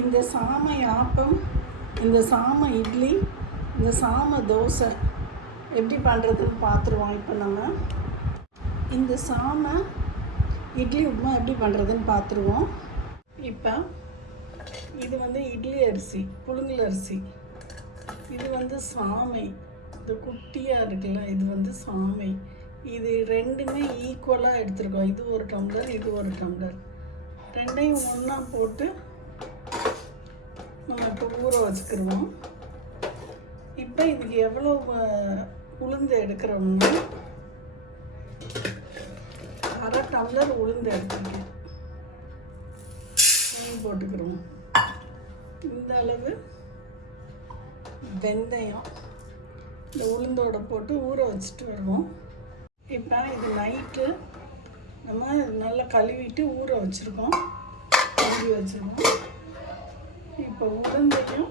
இந்த சாமை ஆப்பம், இந்த சாமை இட்லி, இந்த சாமை தோசை எப்படி பண்ணுறதுன்னு பார்த்துருவோம். இப்போ நம்ம இந்த சாமை இட்லி உப்புமா எப்படி பண்ணுறதுன்னு பார்த்துருவோம். இப்போ இது இட்லி அரிசி, புழுங்கல் அரிசி. இது சாமை, இது குட்டியாக இருக்குல்ல, இது சாமை. இது ரெண்டுமே ஈக்குவலாக எடுத்துருக்கோம். இது ஒரு டம்ளர், இது ஒரு டம்ளர். ரெண்டையும் ஒன்றா போட்டு நம்ம இப்போ ஊற வச்சுக்கிடுவோம். இப்போ இதுக்கு எவ்வளோ உளுந்து எடுக்கிறோம்னா, அரை டம்ளர் உளுந்து எடுத்துக்கணும். போட்டுக்கிறோம். இந்த அளவு வெந்தயம் இந்த உளுந்தோட போட்டு ஊற வச்சுட்டு வருவோம். இப்போ இது நைட்டு நம்ம நல்லா கழுவிட்டு ஊற வச்சுருக்கோம், கழுவி வச்சுருக்கோம். இப்போ உளுந்தையும்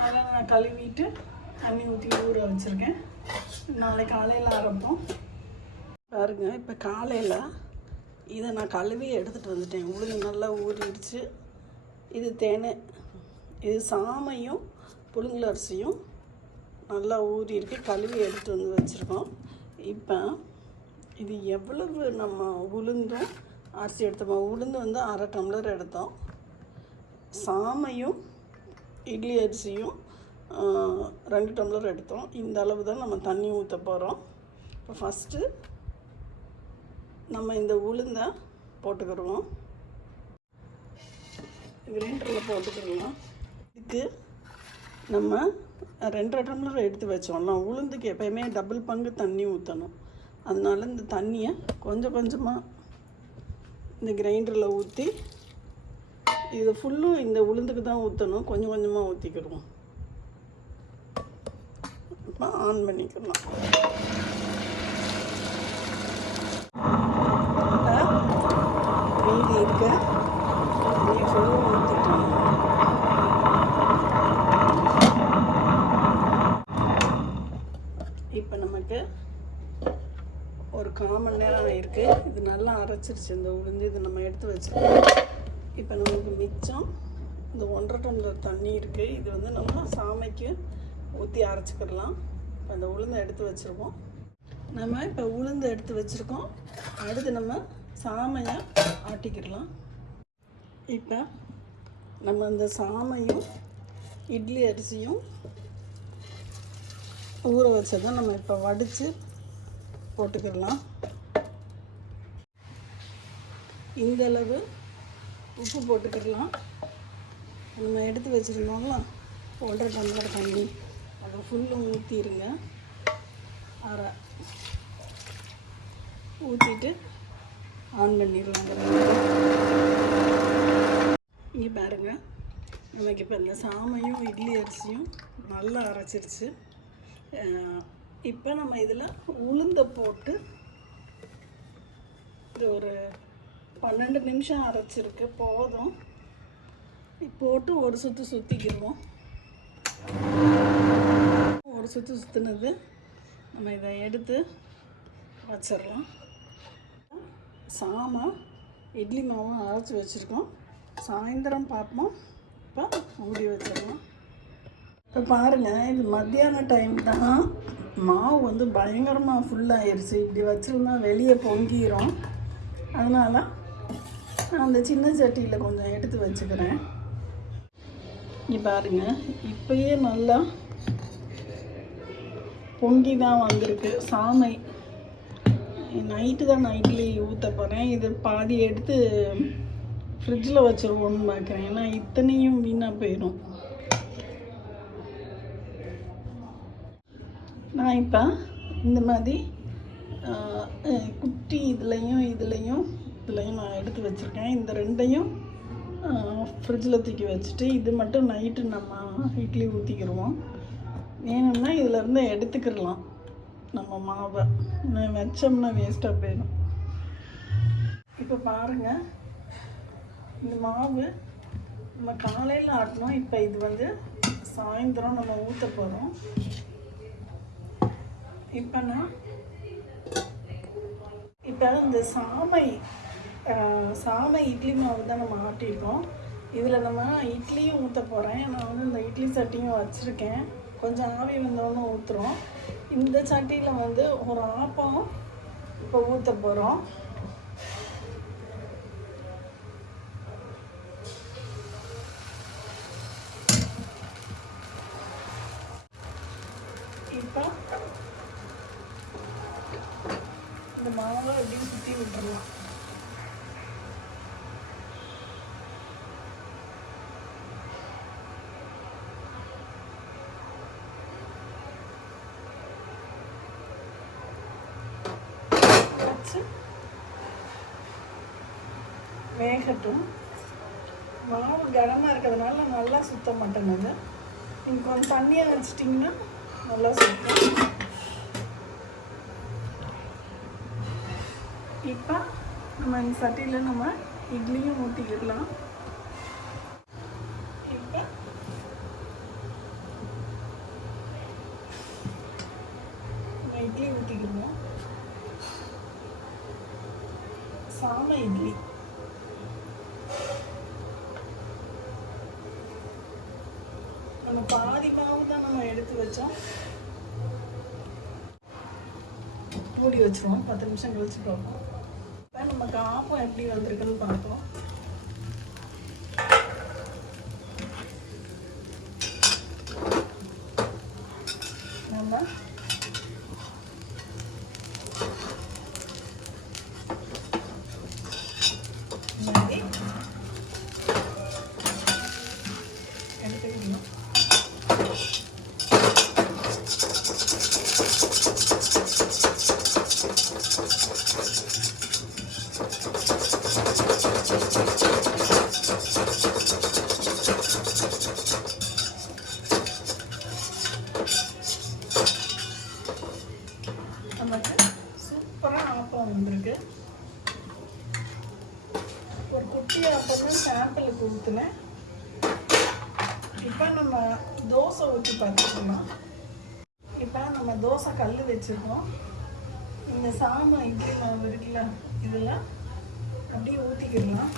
நல்லா நான் கழுவிட்டு தண்ணி ஊற்றி ஊற வச்சுருக்கேன். நாளைக்கு காலையில் அரைப்போம். பாருங்கள், இப்போ காலையில் இதை நான் கழுவி எடுத்துகிட்டு வந்துட்டேன். உளுந்து நல்லா ஊறிடுச்சு. இது இது சாமையும் புழுங்கல் அரிசியும் நல்லா ஊறியிருக்கு, கழுவி எடுத்து வந்து வச்சுருக்கோம். இப்போ இது எவ்வளவு நம்ம உளுந்தும் அரிசி எடுத்தோம். உளுந்து அரை டம்ளர் எடுத்தோம். சாமையும் இட்லி அரிசியும் 2 டம்ளர் எடுத்தோம். இந்த அளவு தான் நம்ம தண்ணி ஊற்ற போகிறோம். இப்போ ஃபஸ்ட்டு நம்ம இந்த உளுந்தை போட்டுக்கிடுவோம். கிரைண்டரில் போட்டுக்கிடலாம். இதுக்கு நம்ம 2.5 டம்ளர் எடுத்து வச்சோம்னா உளுந்துக்கு எப்போயுமே டபுள் பங்கு தண்ணி ஊற்றணும். அதனால இந்த தண்ணியை கொஞ்சம் கொஞ்சமாக இந்த கிரைண்டரில் ஊற்றி, இது ஃபுல்லும் இந்த உளுந்துக்கு தான் ஊற்றணும். கொஞ்சம் கொஞ்சமாக ஊற்றிக்கிடுவோம். இப்போ ஆன் பண்ணிக்கலாம். மீதி இருக்க தண்ணியை ஃபுல்லும் ஊற்றிட்டோம். இப்போ நமக்கு ஒரு 1/4 மணி நேரம் இருக்குது. இது நல்லா அரைச்சிருச்சு இந்த உளுந்து. இது நம்ம எடுத்து வச்சுருக்கோம். இப்போ நமக்கு மிச்சம் இந்த 1.5 டம்ளர் தண்ணி இருக்குது. இது நம்ம சாமைக்கு ஊற்றி அரைச்சிக்கிடலாம். இப்போ அந்த உளுந்தை எடுத்து வச்சுருக்கோம். நம்ம இப்போ உளுந்து எடுத்து வச்சுருக்கோம். அடுத்து நம்ம சாமையை ஆட்டிக்கிடலாம். இப்போ நம்ம இந்த சாமையும் இட்லி அரிசியும் ஊற வச்சதை நம்ம இப்போ வடித்து போட்டுக்கிடலாம். இந்தளவு உப்பு போட்டுக்கிடலாம். நம்ம எடுத்து வச்சுருந்தோம்ல 1.5 டம்ளர் தண்ணி, அதை ஃபுல்லும் ஊற்றிடுங்க. அரை ஊற்றிட்டு ஆன் பண்ணிடலாம். இங்கே பாருங்கள், நமக்கு இப்போ இந்த சாமையும் இட்லி அரிசியும் நல்லா அரைச்சிருச்சு. இப்போ நம்ம இதில் உளுந்தை போட்டு ஒரு 12 நிமிஷம் அரைச்சிருக்கு, போதும். போட்டு ஒரு சுற்று சுற்றிக்கிடுவோம். ஒரு சுற்று சுற்றினது நம்ம இதை எடுத்து வச்சிடலாம். சாமை இட்லி மாவும் அரைச்சி வச்சுருக்கோம். சாயந்தரம் பார்ப்போம். இப்போ மூடி வச்சிடலாம். இப்போ பாருங்கள், இது மத்தியான டைம் தான். மாவு பயங்கரமாக ஃபுல்லாகிடுச்சு. இப்படி வச்சுருந்தா வெளியே பொங்கிடும். அதனால் நான் அந்த சின்ன சட்டியில் கொஞ்சம் எடுத்து வச்சுக்கிறேன். இங்கே பாருங்கள், இப்போயே நல்லா பொங்கி தான் வந்திருக்கு சாமை. நைட்டு தான் நான் இட்லி ஊற்ற போகிறேன். இது பாதி எடுத்து ஃப்ரிட்ஜில் வச்சுருவோன்னு பார்க்குறேன். ஏன்னா இத்தனையும் வீணாக போயிடும். நான் இப்போ இந்த மாதிரி குட்டி இதுலேயும் நான் எடுத்து வச்சுருக்கேன். இந்த ரெண்டையும் ஃப்ரிட்ஜில் தூக்கி வச்சுட்டு, இது மட்டும் நைட்டு நம்ம இட்லி ஊற்றிக்கிடுவோம். வேணும்னா இதிலேருந்து எடுத்துக்கிடலாம். நம்ம மாவை வச்சோம்னா வேஸ்ட்டாக போயிடும். இப்போ பாருங்கள், இந்த மாவு நம்ம காலையில் ஆட்டணும். இப்போ இது சாயந்தரம் நம்ம ஊற்ற போகிறோம். இப்போ இந்த சாமை இட்லி மாவு தான் நம்ம ஆட்டியிருக்கோம். இதில் நம்ம இட்லியும் ஊற்ற போகிறேன். நான் வந்து இந்த இட்லி சட்டியும் வச்சுருக்கேன். கொஞ்சம் ஆவி வந்தோன்னு ஊற்றுறோம். இந்த சட்டியில் வந்து ஒரு ஆப்பம் இப்போ ஊற்ற போகிறோம். இப்போ இந்த மாவை எப்படியும் சுற்றி விட்டுறலாம். வேகட்டும். மாவு கனமாக இருக்கிறதுனால நல்லா சுத்த மாட்டேங்குது. நீங்கள் கொஞ்சம் தண்ணியாக வச்சிட்டிங்கன்னா நல்லா சுத்தம். இப்போ நம்ம இந்த சட்டியில் நம்ம இட்லியும் ஊற்றிக்கிடலாம். இப்போ நம்ம இட்லி ஊற்றிக்கிடுவோம். சாமை இட்லி. நம்ம பாதி மாவு தான் நம்ம எடுத்து வச்சோம். மூடி வச்சுருவோம். 10 நிமிஷம் கழிச்சு பார்ப்போம். இப்போ நமக்கு ஆப்பம் எப்படி வந்திருக்குன்னு பார்ப்போம். நம்ம எடுத்துக்கணும். நமக்கு சூப்பராக ஆப்பம் வந்திருக்கு. ஒரு குட்டி ஆப்பம் தான் சாம்பிளுக்கு ஊற்றுனேன். இப்போ நம்ம தோசை ஊற்றி பார்த்துக்கலாம். இப்போ நம்ம தோசை கல் வச்சுருக்கோம். இந்த சாமை இட்லி மாவு இருக்குல்ல, இதில் அப்படியே ஊற்றிக்கிடலாம்.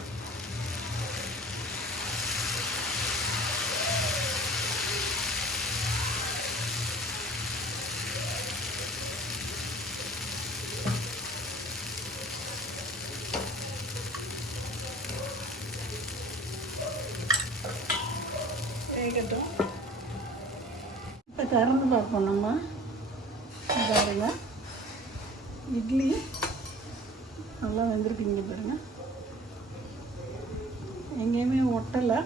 வேகட்டும். இப்போ திறந்து பார்ப்போம். நம்ம பாருங்க, இட்லி நல்லா வெந்திருக்குங்க பாருங்க. எங்கேயுமே ஒட்டலை.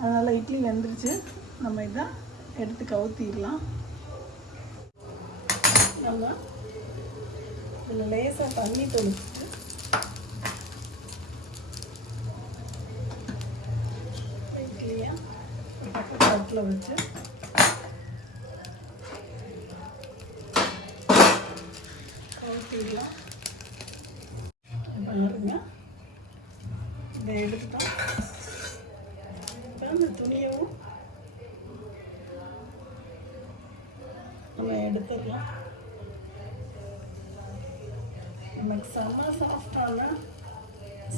அதனால் இட்லி வெந்துருச்சு. நம்ம இதை எடுத்து கவுத்திடலாம். நல்லா இதில் லேசாக தண்ணி தெளிச்சுட்டு இட்லியை தட்டில் வச்சு கவுத்திடலாம். பாருங்க, இதை எடுத்துட்டோம். இப்போ இந்த துணியவும் நம்ம எடுத்துடலாம். நமக்கு செம்ம சாஃப்டான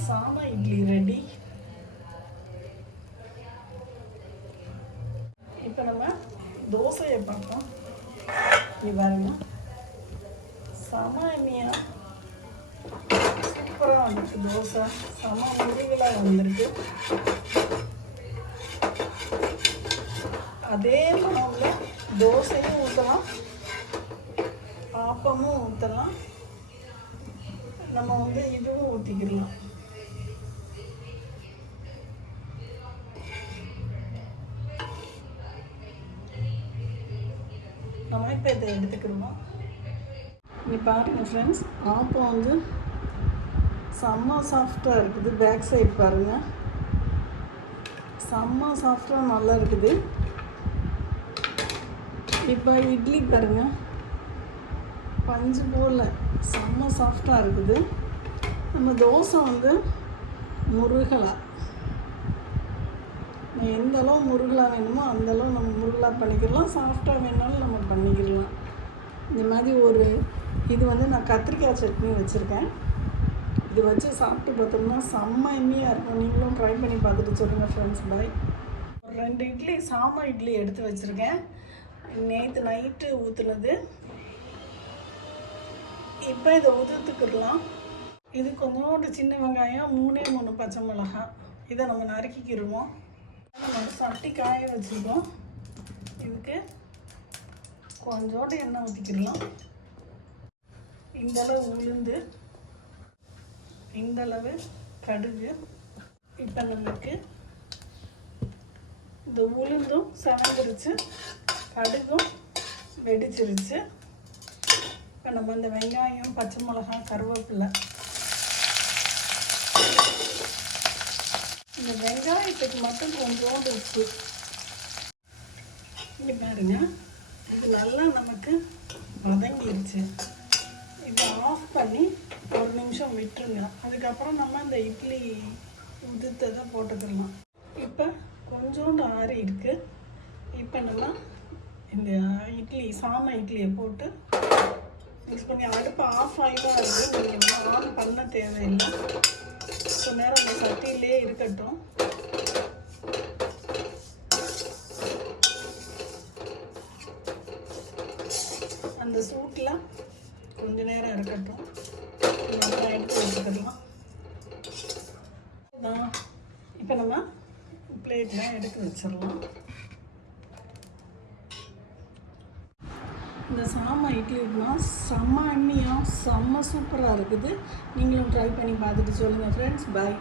சாமை இட்லி ரெடி. இப்போ நம்ம தோசையை பார்ப்போம். இது பாருங்க, செமையாக சூப்பராக வந்துருக்கு. தோசை செம முடிவுகளாக வந்திருக்கு. அதே மாவில் தோசையும் ஊற்றலாம், ஆப்பமும் ஊற்றலாம். நம்ம வந்து இதுவும் ஊற்றிக்கிடலாம். நம்ம இப்போ இதை எடுத்துக்கிடுவோம். இங்கே பாருங்கள் ஃப்ரெண்ட்ஸ், ஆப்பம் வந்து செம்ம சாஃப்டாக இருக்குது. பேக் சைடு பாருங்கள், செம்ம சாஃப்டாக நல்லா இருக்குது. இப்போ இட்லி பாருங்கள், பஞ்சு போல் செம்ம சாஃப்டாக இருக்குது. நம்ம தோசை வந்து முருகலா, எந்த அளவு முருகலா வேணுமோ அந்தளவு நம்ம முருகலா பண்ணிக்கிடலாம். சாஃப்டாக வேணாலும் நம்ம பண்ணிக்கிடலாம். இந்த மாதிரி ஒரு இது வந்து நான் கத்திரிக்காய் சட்னி வச்சுருக்கேன். இது வச்சு சாப்பிட்டு பார்த்தோம்னா செம்ம இனிமையாக இருக்கும். நீங்களும் ட்ரை பண்ணி பார்த்துட்டு சொல்லுங்கள் ஃப்ரெண்ட்ஸ். பாய். ஒரு 2 இட்லி சாம்பார் இட்லி எடுத்து வச்சுருக்கேன். நேற்று நைட்டு ஊற்றுனது. இப்போ இதை உதுத்துக்கிடலாம். இது கொஞ்சோண்டு சின்ன வெங்காயம், 3 பச்சை மிளகாய், இதை நம்ம நறுக்கிக்கிடுவோம். நம்ம சட்டி காய வச்சுருக்கோம். இதுக்கு கொஞ்சோண்டு எண்ணெய் ஊற்றிக்கிடலாம். இந்தளவு உளுந்து, இந்தளவு கடுகு. இப்போ நமக்கு இந்த உளுந்தும் செவந்துருச்சு, கடுகும் வெடிச்சிருச்சு. இப்போ நம்ம இந்த வெங்காயம், பச்சை மிளகாய், கருவேப்பிலை, இந்த வெங்காயத்துக்கு மட்டும் கொஞ்சோண்டு உப்பு. இங்கே பாருங்க, இது நல்லா நமக்கு வதங்கிடுச்சு. இப்போ ஆஃப் பண்ணி 1 நிமிஷம் விட்டுருங்க. அதுக்கப்புறம் நம்ம இந்த இட்லி உதுத்ததை போட்டுக்கலாம். இப்போ கொஞ்சோண்டு ஆறி இருக்குது. இப்போ நம்ம இந்த சாமை இட்லியை போட்டு மிக்ஸ் பண்ணி, அடுப்பு ஆஃப் ஆகி தான் இருக்குது. நீங்கள் ஆன் பண்ண தேவையில்லை. கொஞ்ச நேரம் அந்த சட்டியிலே இருக்கட்டும். அந்த சூட்டில் கொஞ்ச நேரம் இருக்கட்டும். நல்லா எடுத்து வச்சுக்கலாம். இப்போ நம்ம பிளேட்டில் எடுத்து வச்சிடலாம். இந்த சாம்பார் இட்லி உப்புமா செம்ம அண்ணியாக செம்ம சூப்பராக இருக்குது. நீங்களும் ட்ரை பண்ணி பார்த்துட்டு சொல்லுங்கள் ஃப்ரெண்ட்ஸ். பாய்.